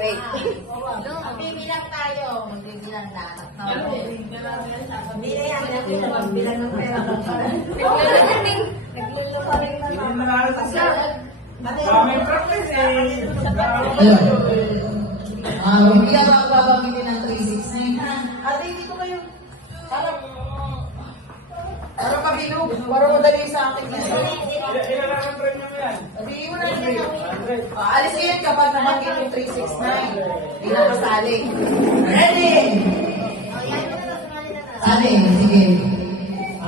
Wait. Bibilang tayo. Magbibilang na. Bilang ng pera. Nagluluto rin na Hindi manalo sa siya. Ate, May practice eh. Hindi ka magpapamili ng 369 ha. ate, hindi ko kayo. Para mabilog. Para madali sa akin. Ilan lang ang premium yan? Sabihin mo na rin. Alis ko yan kapag nabanggit yung 369. Hindi na masali. Ready? Oh, yan mo na. Sumali na na. Sali. Sige.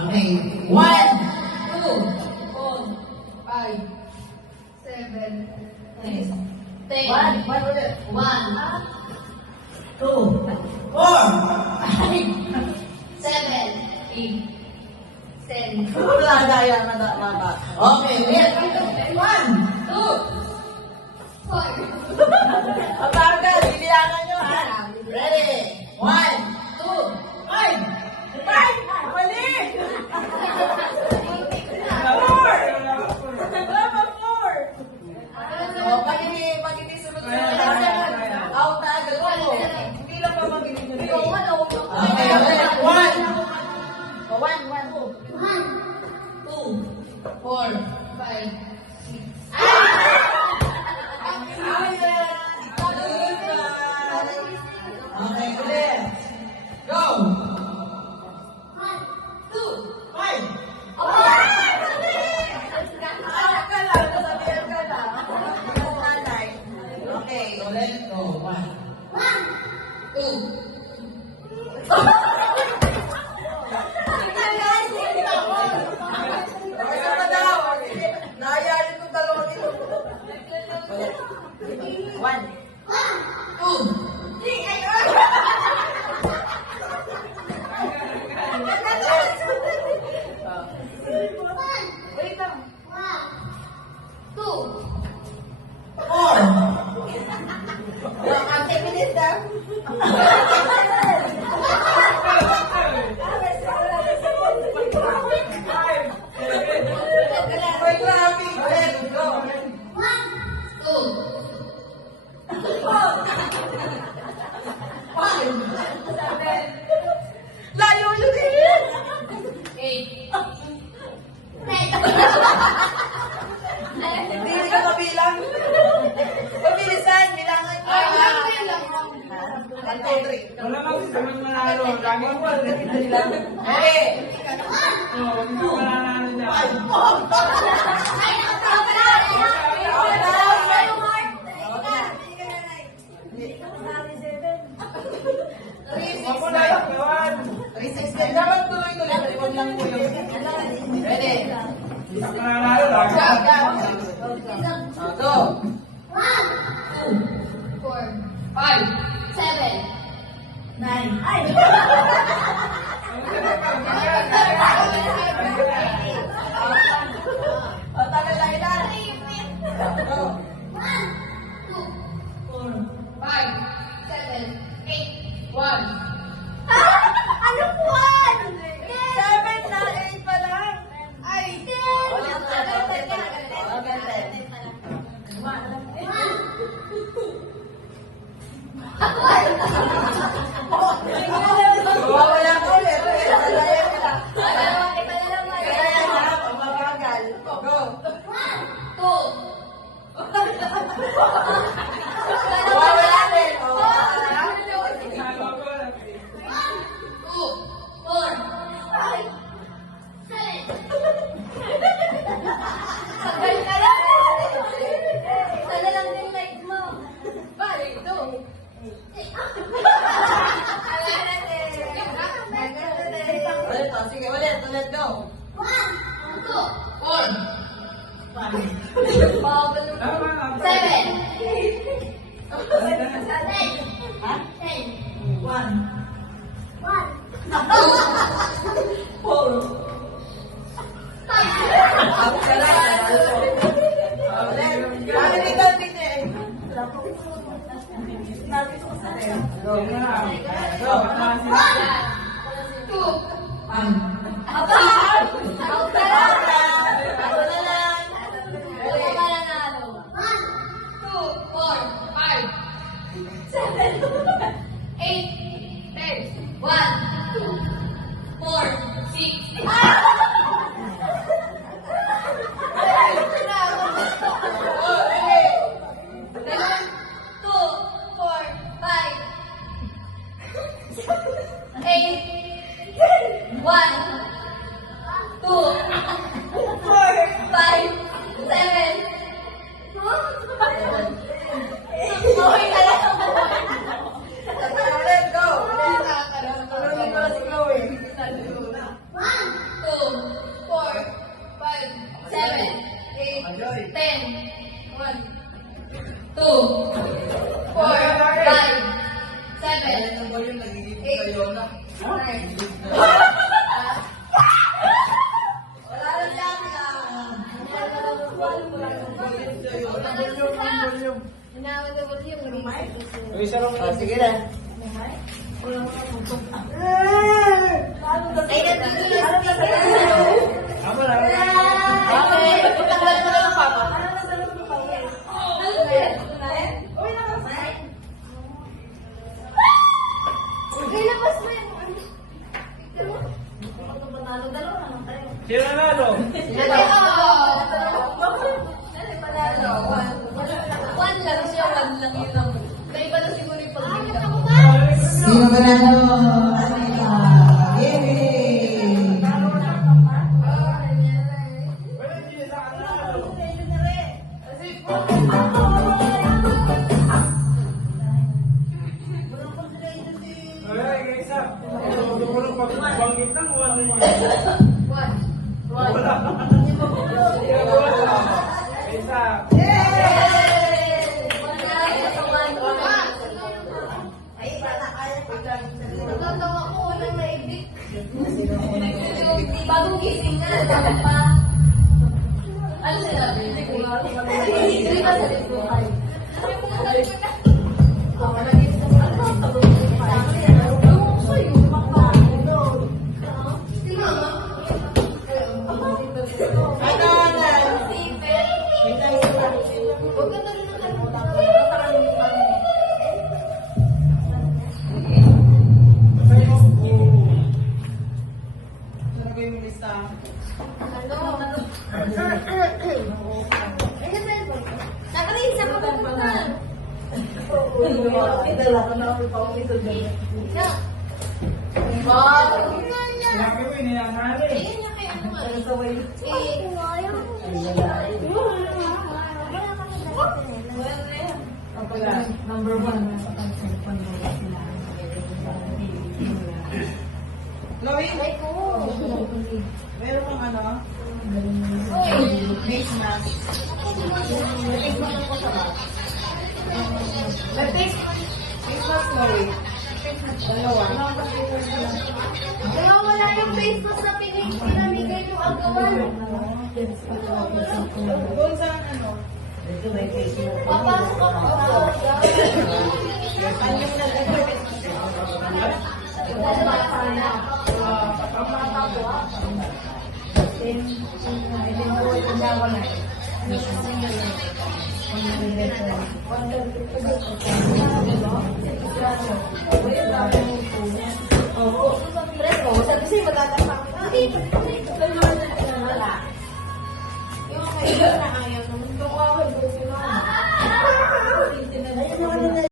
Okay. 1, 2, 4, 5, 7, 8, 10. 1 ulit. 1, 2, 4, 7, 8, 10. Wala daya na maba. Okay, ulit. 1, 2, 4. Ang bagal, bibilangan nyo ha. Ready? 1, 2, 5. Mali! Four! Mama, 4. O, pagkiti sunod-sunod. Out na agad mo. Hindi lang pa mabili nyo. Okay, ulit. 1, 2, 4, 5. Okay, ulit. Go! 5. Okay, ulit. Go. 1, 2. Naayarin kong dalawa dito. 1. 2. Wait lang. 4. Ate, minute lang. Wait, grabe. Ulit. Go. 5. Layo yun eh. 8. Hindi ka kabilang. Pabilisan, bilangan ko. 1, 2, 3. Wala mang sunod manalo. Lagi mo. Okay. Oo, hindi ko manalo niya. Ako na lang, kawan. 360. Dapat tuloy-tuloy. Huwag lang po yung... Ready? Hindi ko manalo. Lagi Go. 2, 5. O, tagal lang ilan. Go. 7 na, 8 pa lang. Ay, ulit, ulit. Wala ko ulit. Dalayan nila. Kaya yan ha, mabagal. Go. Wala din. Manalo ko. Ulit. Sige, ulit. Ulit. Go. 4. Tama nga. 5. 10, 1, 2, 4, 5, 7, 8, 9. Wala na dyan Uy, isa lang. Sige na. Ay, nandito na speaker. Ako na. Okay, pagkatanggal mo na ng papa. Ilabas mo yan. Sino nanalo? One lang siya, one lang yun lang. May iba na siguro yung pag-ibig. Sino ba na Anita? Yay! Ay, isa. Tumulong pag-banggit ng wala niya. One. Wala. Isa. Natawa ko, walang naibig. Bagong gising na, dapat pa. Ano sinabi? Hindi ko nga. Hindi ba sabi ko kayo? Si Mama. Huwag ka na rin Nakalisa mo ba na? Sinabi ko, inilangali. Number 1. Chloe, meron kang ano? Face mask. Face mask, Chloe. Dalawa. Kaya wala yung face mask na pinamigay yung agawan. Doon sa ano? Dito may face mask. Papasok ako sa Saan yung nag-face Sabi sa'yo, magkakasama. Hindi, wala. Yung kaya na ayaw naman. Yung ako,